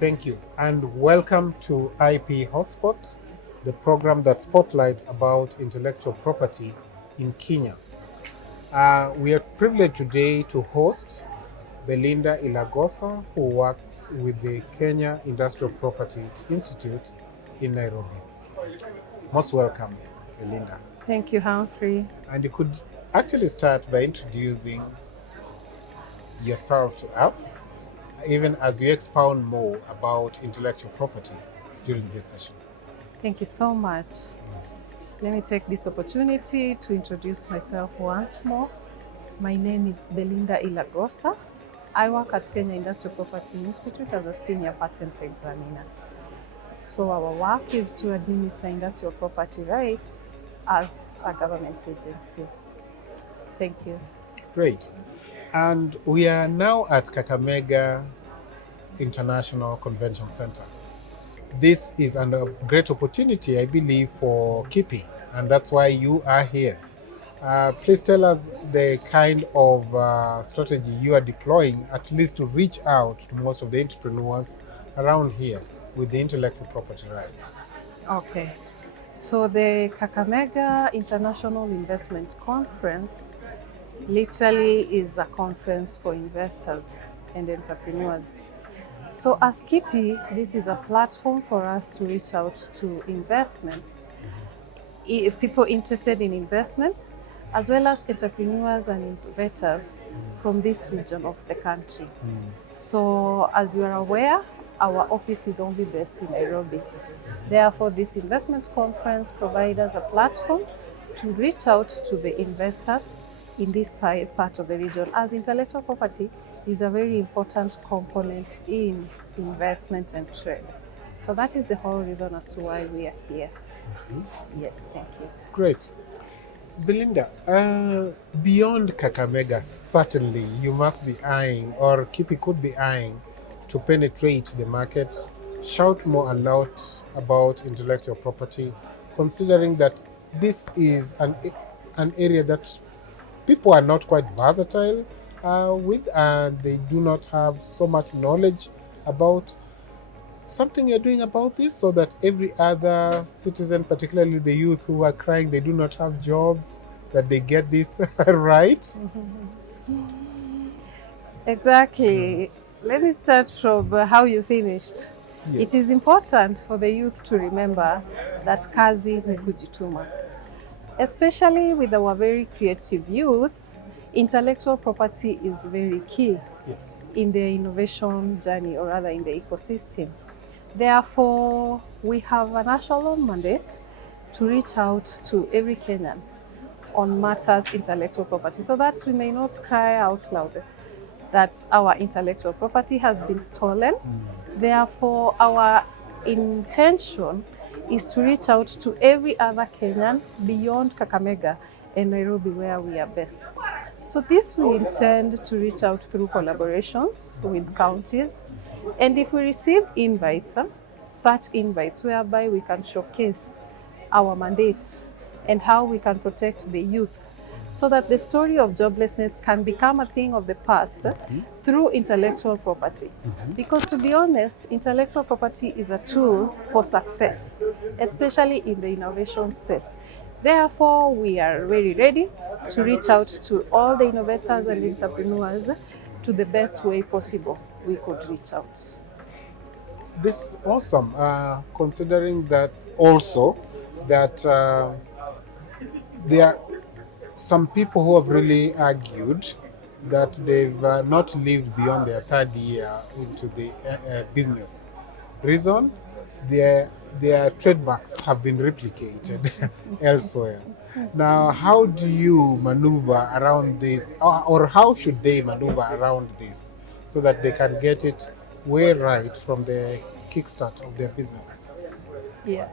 Thank you, and welcome to IP Hotspots, the program that spotlights about intellectual property in Kenya. We are privileged today to host Belinda Ilagosa, who works with the Kenya Industrial Property Institute in Nairobi. Most welcome, Belinda. Thank you, Humphrey. And you could actually start by introducing yourself to us, even as you expound more about intellectual property during this session. Thank you so much. Let me take this opportunity to introduce myself once more. My name is Belinda Ilagosa. I work at Kenya Industrial Property Institute as a senior patent examiner. So our work is to administer industrial property rights as a government agency. Thank you. Great. And we are now at Kakamega International Convention Center. This is a great opportunity, I believe, for KIPI, and that's why you are here. Please tell us the kind of strategy you are deploying, at least to reach out to most of the entrepreneurs around here with the intellectual property rights. Okay. So the Kakamega International Investment Conference literally is a conference for investors and entrepreneurs. So as KIPI, this is a platform for us to reach out to investments, people interested in investments, as well as entrepreneurs and innovators from this region of the country. So as you are aware, our office is only based in Nairobi. Therefore, this investment conference provides us a platform to reach out to the investors in this part of the region, as intellectual property is a very important component in investment and trade. So that is the whole reason as to why we are here. Yes, thank you. Great. Belinda, beyond Kakamega, certainly you must be eyeing, or KIPI could be eyeing, to penetrate the market, shout more aloud about intellectual property, considering that this is an area that people are not quite versatile with, and they do not have so much knowledge about. Something you're doing about this so that every other citizen, particularly the youth who are crying they do not have jobs, that they get this right? Exactly. Let me start from how you finished. Yes. It is important for the youth to remember that kazi ni kujituma. Especially with our very creative youth, intellectual property is very key Yes. in the innovation journey, or rather in the ecosystem. Therefore, we have a national mandate to reach out to every Kenyan on matters intellectual property, so that we may not cry out loud that our intellectual property has been stolen. Therefore, our intention is to reach out to every other Kenyan beyond Kakamega and Nairobi, where we are based. So this we intend to reach out through collaborations with counties, and if we receive invites, such invites whereby we can showcase our mandates and how we can protect the youth, so that the story of joblessness can become a thing of the past through intellectual property. Because to be honest, intellectual property is a tool for success, especially in the innovation space. Therefore, we are very ready to reach out to all the innovators and entrepreneurs to the best way possible we could reach out. This is awesome, considering that also that there are some people who have really argued that they've not lived beyond their third year into the business. Reason? Their trademarks have been replicated elsewhere. Now, how do you maneuver around this, or how should they maneuver around this so that they can get it way right from the kickstart of their business? Yeah,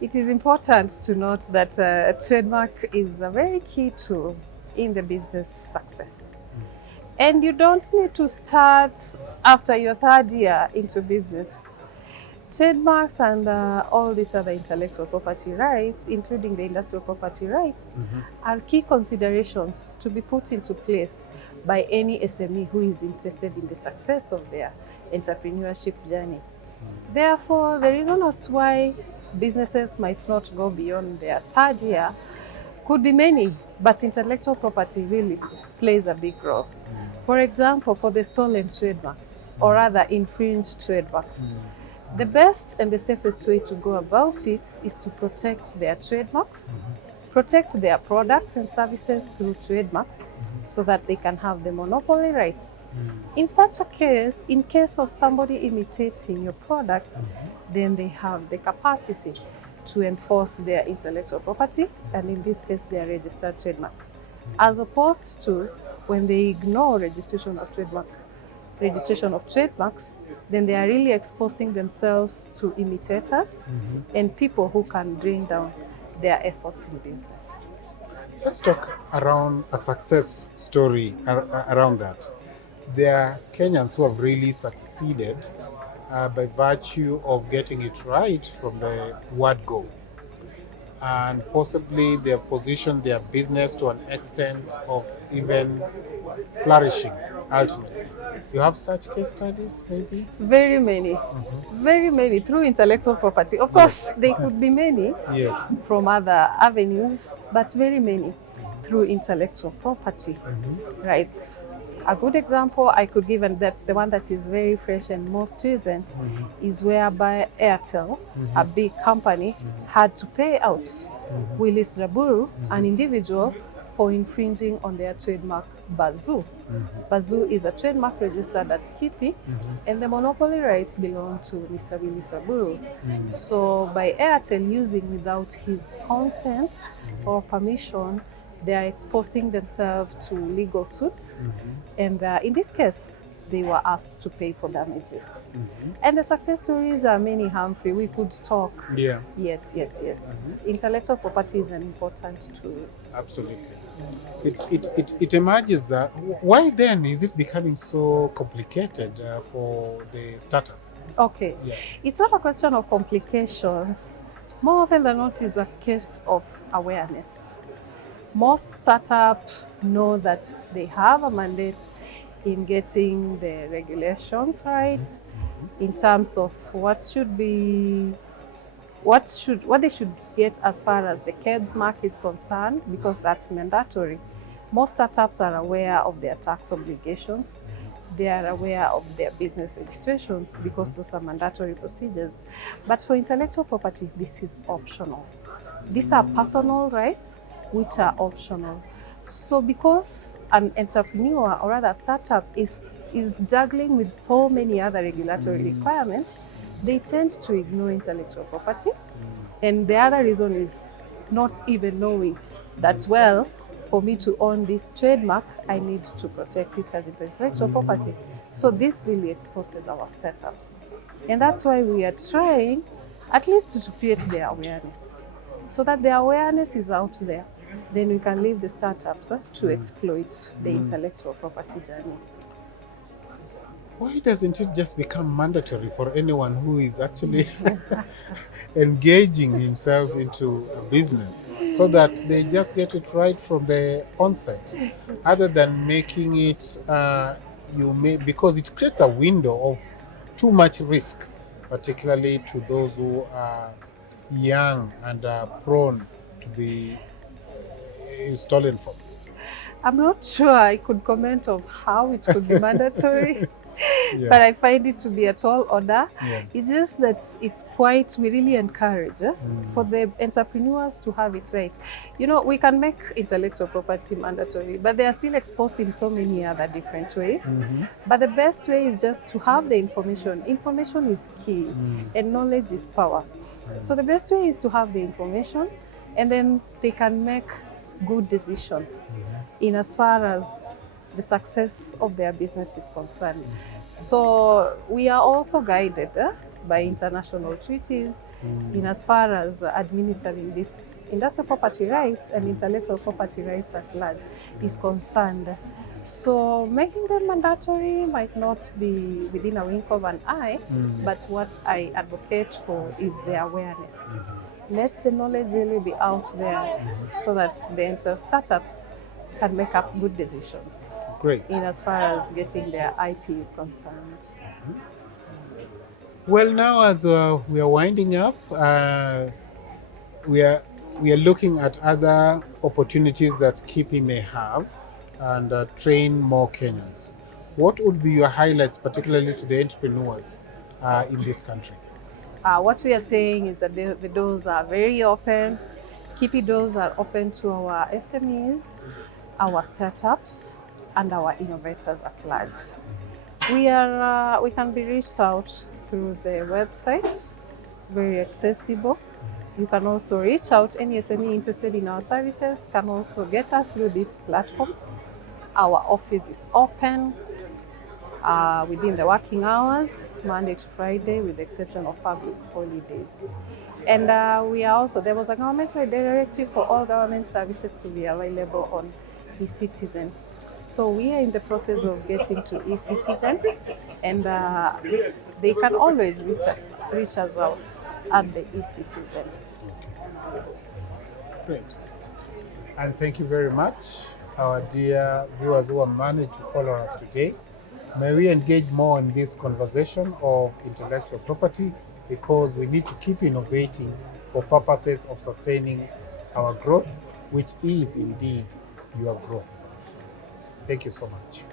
it is important to note that a trademark is a very key tool in the business success. And you don't need to start after your third year into business. Trademarks and all these other intellectual property rights, including the industrial property rights, are key considerations to be put into place by any SME who is interested in the success of their entrepreneurship journey. Therefore, the reason as to why businesses might not go beyond their third year could be many, but intellectual property really plays a big role. For example, for the stolen trademarks or rather infringed trademarks, the best and the safest way to go about it is to protect their trademarks, protect their products and services through trademarks so that they can have the monopoly rights. In such a case, in case of somebody imitating your products, then they have the capacity to enforce their intellectual property, and in this case, their registered trademarks, as opposed to when they ignore registration of trademarks, then they are really exposing themselves to imitators and people who can bring down their efforts in business. Let's talk around a success story around that. There are Kenyans who have really succeeded by virtue of getting it right from the word go. And possibly they have positioned their business to an extent of even flourishing ultimately. You have such case studies, maybe? Very many through intellectual property. Of course, they could be many Yes. from other avenues, but very many through intellectual property, right? A good example I could give, and that the one that is very fresh and most recent, is whereby Airtel, a big company, had to pay out Willis Raburu, an individual, for infringing on their trademark Bazoo. Bazoo is a trademark registered at KIPI, and the monopoly rights belong to Mr. Willis Raburu. So by Airtel using without his consent or permission, they are exposing themselves to legal suits, and in this case, they were asked to pay for damages. And the success stories are many, Humphrey. We could talk. Yeah. Yes. Intellectual property is an important tool. Absolutely. It emerges that why then is it becoming so complicated for the starters? Okay. Yeah. It's not a question of complications. More often than not, it's a case of awareness. Most startups know that they have a mandate in getting the regulations right in terms of what they should get as far as the KEBS mark is concerned, because that's mandatory. Most startups are aware of their tax obligations. They are aware of their business registrations because those are mandatory procedures. But for intellectual property, this is optional. These are personal rights which are optional. So because an entrepreneur or rather a startup is juggling with so many other regulatory requirements, they tend to ignore intellectual property. And the other reason is not even knowing that, well, for me to own this trademark, I need to protect it as intellectual property. So this really exposes our startups. And that's why we are trying at least to create their awareness, so that the awareness is out there. Then we can leave the startups to exploit the intellectual property journey. Why doesn't it just become mandatory for anyone who is actually engaging himself into a business, so that they just get it right from the onset, other than making it because it creates a window of too much risk, particularly to those who are young and are prone to be stolen from. I'm not sure I could comment on how it could be mandatory, Yeah. but I find it to be a tall order. Yeah. It's just that we really encourage for the entrepreneurs to have it right. You know, we can make intellectual property mandatory, but they are still exposed in so many other different ways. But the best way is just to have the information. Information is key, and knowledge is power. So the best way is to have the information, and then they can make good decisions in as far as the success of their business is concerned. So we are also guided by international treaties in as far as administering this industrial property rights and intellectual property rights at large is concerned. So making them mandatory might not be within a wink of an eye, but what I advocate for is the awareness. Let the knowledge really be out there so that the startups can make up good decisions. Great. In as far as getting their IP is concerned. Well, now as we are winding up, we are we are looking at other opportunities that KIPI may have and train more Kenyans. What would be your highlights, particularly to the entrepreneurs in this country? What we are saying is that the doors are very open. KIPI doors are open to our SMEs, our startups, and our innovators at large. We can be reached out through the website, very accessible. You can also reach out. Any SME interested in our services can also get us through these platforms. Our office is open within the working hours, Monday to Friday, with the exception of public holidays. And we are also, there was a governmental directive for all government services to be available on eCitizen. So we are in the process of getting to eCitizen, and they can always reach us out at the eCitizen. Yes. Great. And thank you very much, our dear viewers who have managed to follow us today. May we engage more in this conversation of intellectual property, because we need to keep innovating for purposes of sustaining our growth, which is indeed your growth. Thank you so much.